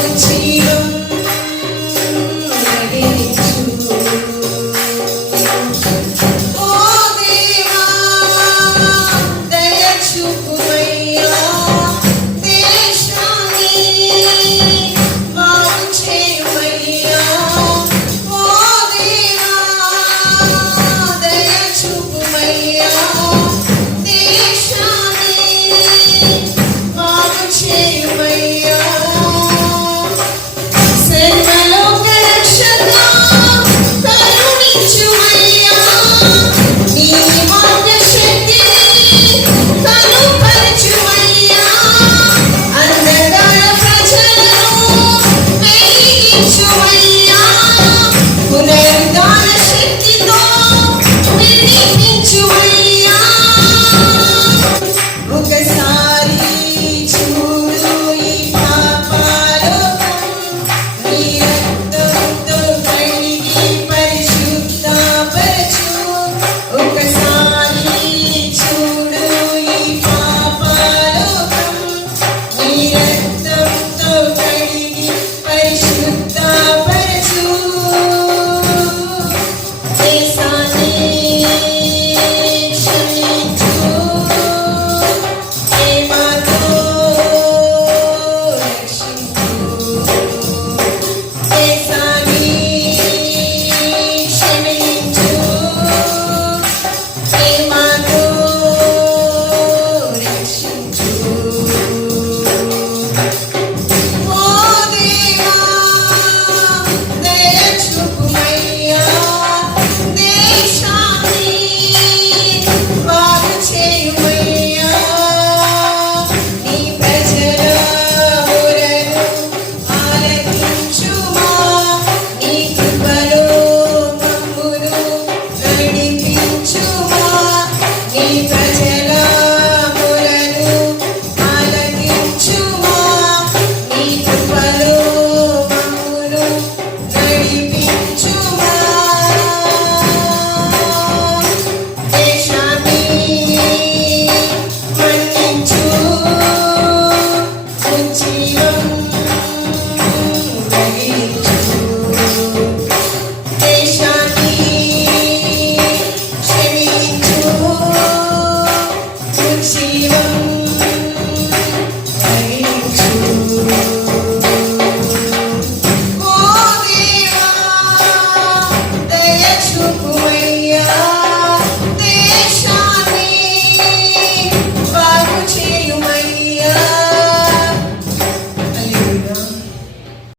to baby.